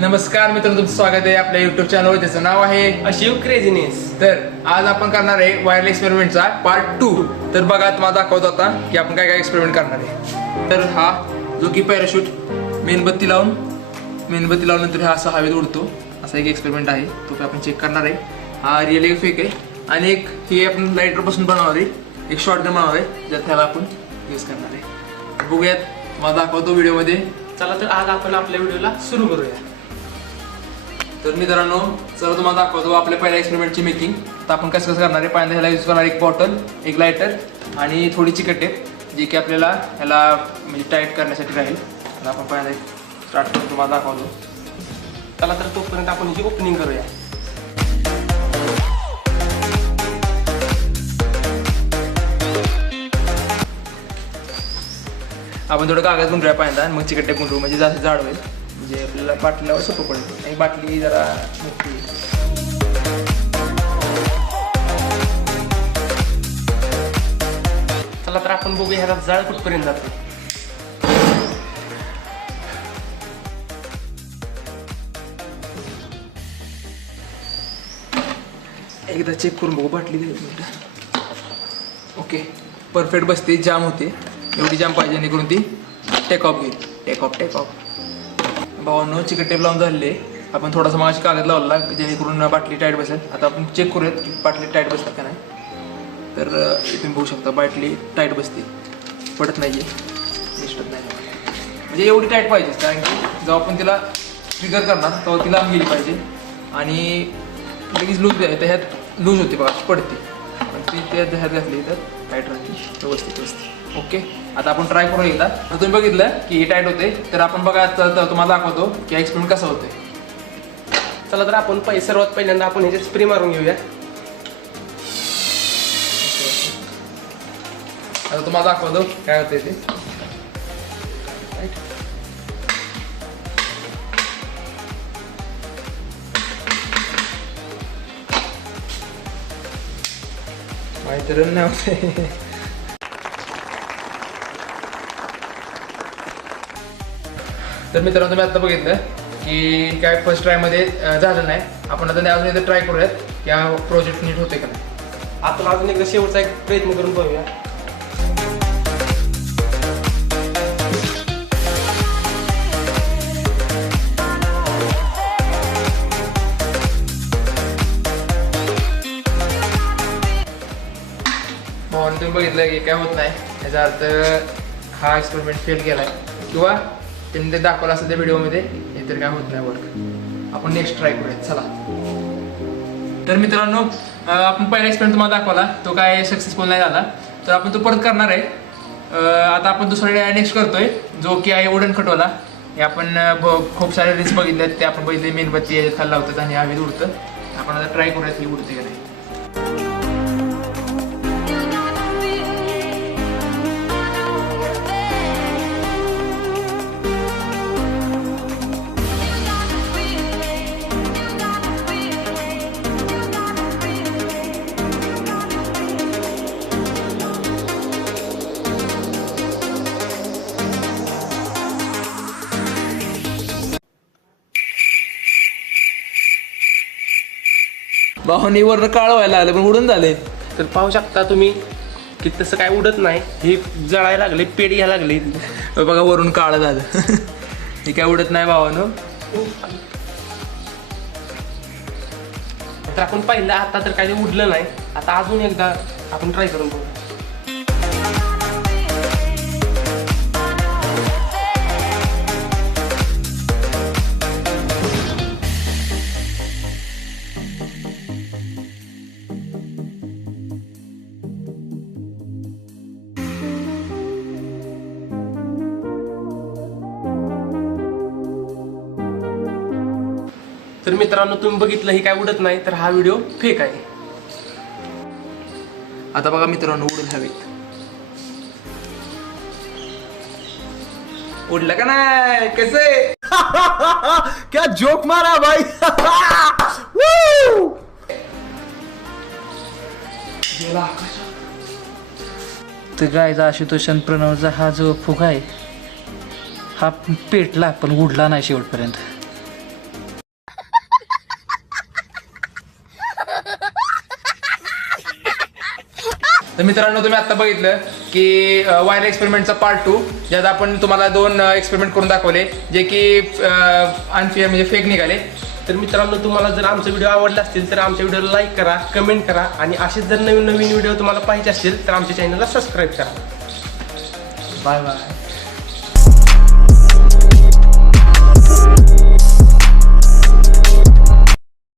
नमस्कार मित्रांनो, तुमचं स्वागत आहे आपल्या युट्यूब चॅनलवर. त्याचं नाव आहे अशीव क्रेझीनेस. तर आज आपण करणार आहे वायरल एक्सपेरिमेंटचा पार्ट 2. तर बघा, तुम्हाला दाखवत होता की आपण काय काय एक्सपेरिमेंट करणार आहे. तर हा जो की पॅराशूट मेणबत्ती लावून नंतर हा असा हवेत उडतो, असा एक एक्सपेरिमेंट आहे. तो आपण चेक करणार आहे. हा रिअल एक फेक आहे आणि एक हे आपण लायटरपासून बनवणार आहे. एक शॉर्टगन बनवणार आहे ज्यात ह्याला आपण यूज करणार आहे. बघूयात, तुम्हाला दाखवतो व्हिडिओमध्ये. चला तर आज आपण आपल्या व्हिडिओला सुरू करूया. तर मित्रांनो, चला तुम्हाला दाखवतो आपल्या पहिल्या एक्सपेरिमेंटची मेकिंग. तर आपण कसं करणार आहे. पहिल्यांदा ह्याला यूज करणार एक बॉटल, एक लायटर आणि थोडी चिकट टेप, जी की आपल्याला ह्याला म्हणजे टाईट करण्यासाठी राहील. तर आपण पहिल्यांदा स्टार्ट करून तुम्हाला दाखवतो. चला तर तोपर्यंत आपण ह्याची ओपनिंग करूया. आपण थोडं कागद गुंडळूया पहिल्यांदा आणि मग चिकट टेप गुंडळू, म्हणजे जास्त जाड होईल, म्हणजे आपल्याला बाटलीवर सोपं पडेल. आणि बाटली जरा मोठी. चला तर आपण बघूया ह्याला जाळ कुठपर्यंत जाते. एकदा चेक करून बघू बाटली. ओके, परफेक्ट बसते, जाम होते. एवढी जाम पाहिजे जेणेकरून ती टेक ऑफ घेईल. टेक ऑफ भावांनो, चिकट टेप लावून झाले. आपण थोडासा मागाशी कागद लावला जेणेकरून बाटली टाईट बसेल. आता आपण चेक करूयात की बाटली टाईट बसतात का नाही. तर तुम्ही बघू शकता बाटली टाईट बसते, पडत नाही आहे, निष्ठत नाही. म्हणजे एवढी टाईट पाहिजे, कारण की जेव्हा आपण तिला ट्रिगर करणार तेव्हा तिला गेली पाहिजे. आणि लगेच लूज आहे तर ह्यात लूज होते बघा, पडते. पण ती त्यात ह्यात घातली तर टाईट राहते व्यवस्थित. ओके, आता आपण ट्राय करू एकदा. तर तुम्ही बघितलं की हे टाईट होते. तर आपण बघा, तुम्हाला दाखवतो की एक्सपेरिमेंट कसा होतोय. चला तर आपण सर्वात पहिल्यांदा आपण ह्याच्यात स्प्रे मारून घेऊया. आता तुम्हाला दाखवतो काय होतंय ते. माहिती नाही होते. तर मित्रांनो, तुम्ही आता बघितलं की काय फर्स्ट ट्रायमध्ये झालं नाही. आपण आता अजून एकदा ट्राय करूयात की हा प्रोजेक्ट नीट होते का नाही. आपण अजून एकदा शेवटचा एक प्रयत्न करून बघूया. म्हणून तुम्ही बघितलं की काय होत नाही, याचा अर्थ हा एक्सपेरिमेंट फेल केला आहे, किंवा त्यांनी ते दाखवलं असं त्या व्हिडिओमध्ये हे तर काय होत नाही वर्क. आपण नेक्स्ट ट्राय करूयात. चला तर मित्रांनो, आपण पहिला एक्सपेरिमेंट तुम्हाला दाखवला, तो काय सक्सेसफुल नाही झाला. तर आपण तो परत करणार आहे. आता आपण दुसरा नेक्स्ट करतोय, जो की आहे वुडन खटोला. हे आपण खूप सारे रील्स बघितले आहेत. ते आपण बघितले मेणबत्ती याच्यात खाली लावतात आणि हवेत उडतं. आपण आता ट्राय करूयात ही उडते का नाही. बाहुनी वरनं काळ व्हायला लागलं पण उडून झाले. तर पाहू शकता तुम्ही की तसं काय उडत नाही. हे जळायला लागले, पेड घ्यायला लागले. बघा, वरून काळ झालं. हे काय उडत नाही भावानं. तर आपण पाहिलं आता तर काही उडलं नाही. आता अजून एकदा आपण ट्राय करून बघू. तर मित्रांनो, तुम्ही बघितलं ही काय उडत नाही, तर हा व्हिडिओ फेक आहे. आता बघा मित्रांनो, उडत हवेत. उडलं का नाही? कसे क्या जोक मारा भाई. गेला. तर गायचा आशुतोष आणि प्रणवचा हा जो फुगा आहे हा पेटला पण उडला नाही शेवटपर्यंत. तर मित्रांनो तुम्ही आता बघितलं की वायर एक्सपेरिमेंटचा पार्ट 2, ज्यात आपण तुम्हाला 2 एक्सपेरिमेंट करून दाखवले जे की अनफेअर म्हणजे फेक निघाले. तर मित्रांनो तुम्हाला जर आमचे व्हिडिओ आवडले असतील तर आमच्या व्हिडिओला लाईक करा, कमेंट करा आणि असेच जर नवीन नवीन व्हिडिओ तुम्हाला पाहिजे असतील तर आमच्या चॅनलला सबस्क्राईब करा. Bye bye.